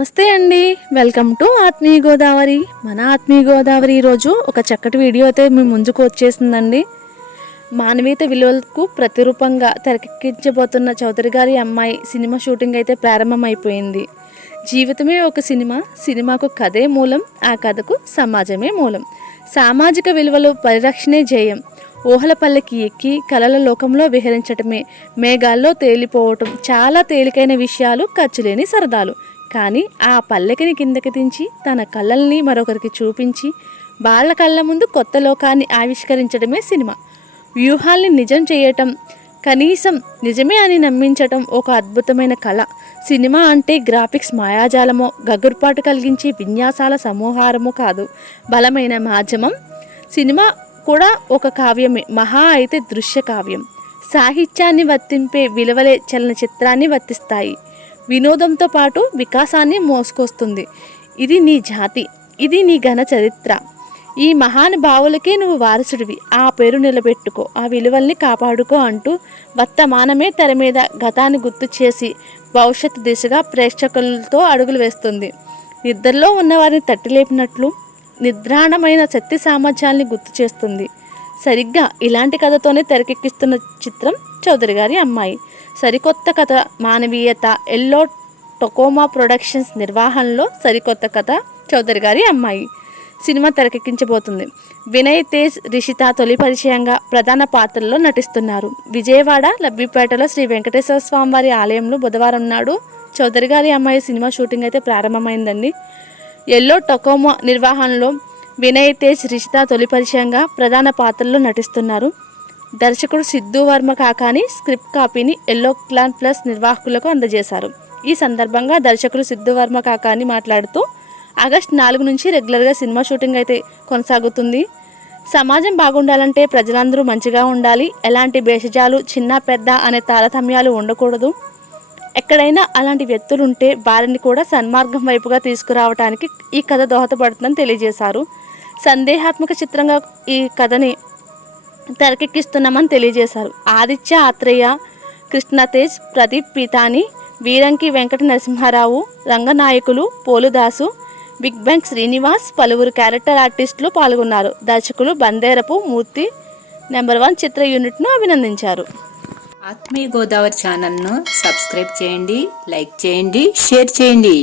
నమస్తే అండి. Welcome to ఆత్మీయ గోదావరి. మన ఆత్మీయ గోదావరి ఈరోజు ఒక చక్కటి వీడియో అయితే మీ ముందుకు వచ్చేసిందండి. మానవీయత విలువలకు ప్రతిరూపంగా తెరకెక్కించబోతున్న చౌదరి గారి అమ్మాయి సినిమా షూటింగ్ అయితే ప్రారంభమైపోయింది. జీవితమే ఒక సినిమా సినిమాకు కథే మూలం ఆ కథకు సమాజమే మూలం. సామాజిక విలువలు పరిరక్షణే జయం. ఊహల పల్లకి ఎక్కి కలల లోకంలో విహరించటమే మేఘాల్లో తేలిపోవటం చాలా తేలికైన విషయాలు ఖర్చులేని సరదాలు. కానీ ఆ పల్లకిని కిందకి దించి తన కళ్ళల్ని మరొకరికి చూపించి వాళ్ళ కళ్ళ ముందు కొత్త లోకాన్ని ఆవిష్కరించడమే సినిమా. వ్యూహాల్ని నిజం చేయటం కనీసం నిజమే అని నమ్మించటం ఒక అద్భుతమైన కళ. సినిమా అంటే గ్రాఫిక్స్ మాయాజాలమో గగుర్పాటు కలిగించే విన్యాసాల సమూహారమో కాదు. బలమైన మాధ్యమం. సినిమా కూడా ఒక కావ్యమే మహా అయితే దృశ్య కావ్యం. సాహిత్యాన్ని వర్తింపే విలువలే చలనచిత్రాన్ని వర్తిస్తాయి. వినోదంతో పాటు వికాసాన్ని మోసుకొస్తుంది. ఇది నీ జాతి. ఇది నీ ఘన చరిత్ర. ఈ మహానుభావులకే నువ్వు వారసుడివి. ఆ పేరు నిలబెట్టుకో. ఆ విలువల్ని కాపాడుకో అంటూ వర్తమానమే తెర మీద గతాన్ని గుర్తు చేసి భవిష్యత్తు దిశగా ప్రేక్షకులతో అడుగులు వేస్తుంది. నిద్రలో ఉన్నవారిని తట్టిలేపినట్లు నిద్రాణమైన శక్తి సామర్థ్యాల్ని గుర్తు చేస్తుంది. సరిగ్గా ఇలాంటి కథతోనే తెరకెక్కిస్తున్న చిత్రం చౌదరి గారి అమ్మాయి. సరికొత్త కథ మానవీయత ఎల్లో టొకోమా ప్రొడక్షన్స్ నిర్వహణలో సరికొత్త కథ చౌదరి గారి అమ్మాయి. సినిమా తెరకెక్కించబోతుంది. వినయ్ తేజ్ రిషిత తొలి పరిచయంగా ప్రధాన పాత్రల్లో నటిస్తున్నారు. విజయవాడ లబ్బిపేటలో శ్రీ వెంకటేశ్వర స్వామి వారి ఆలయంలో బుధవారం నాడు చౌదరి గారి అమ్మాయి సినిమా షూటింగ్ అయితే ప్రారంభమైందండి. ఎల్లో టొకోమా నిర్వహణలో వినయ్ తేజ్ రిషిత తొలి పరిచయంగా ప్రధాన పాత్రల్లో నటిస్తున్నారు. దర్శకుడు సిద్ధు వర్మ కాకాని స్క్రిప్ట్ కాపీని ఎల్లో క్లాన్ ప్లస్ నిర్వాహకులకు అందజేశారు. ఈ సందర్భంగా దర్శకుడు సిద్ధు వర్మ కాకాని మాట్లాడుతూ ఆగస్ట్ నాలుగు నుంచి రెగ్యులర్గా సినిమా షూటింగ్ అయితే కొనసాగుతుంది. సమాజం బాగుండాలంటే ప్రజలందరూ మంచిగా ఉండాలి. ఎలాంటి భేషజాలు చిన్న పెద్ద అనే తారతమ్యాలు ఉండకూడదు. ఎక్కడైనా అలాంటి వ్యక్తులు ఉంటే వారిని కూడా సన్మార్గం వైపుగా తీసుకురావడానికి ఈ కథ దోహదపడుతుందని తెలియజేశారు. సందేహాత్మక చిత్రంగా ఈ కథని తెరకెక్కిస్తున్నామని తెలియజేశారు. ఆదిత్య ఆత్రేయ కృష్ణతేజ్ ప్రదీప్ పీతాని వీరంకి వెంకట నరసింహారావు రంగనాయకులు పోలుదాసు బిగ్ బ్యాంగ్ శ్రీనివాస్ పలువురు క్యారెక్టర్ ఆర్టిస్టులు పాల్గొన్నారు. దర్శకులు బందేరపు మూర్తి నెంబర్ వన్ చిత్ర యూనిట్ను అభినందించారు. ఆత్మీయ గోదావరి ఛానల్ను సబ్స్క్రైబ్ చేయండి లైక్ చేయండి షేర్ చేయండి.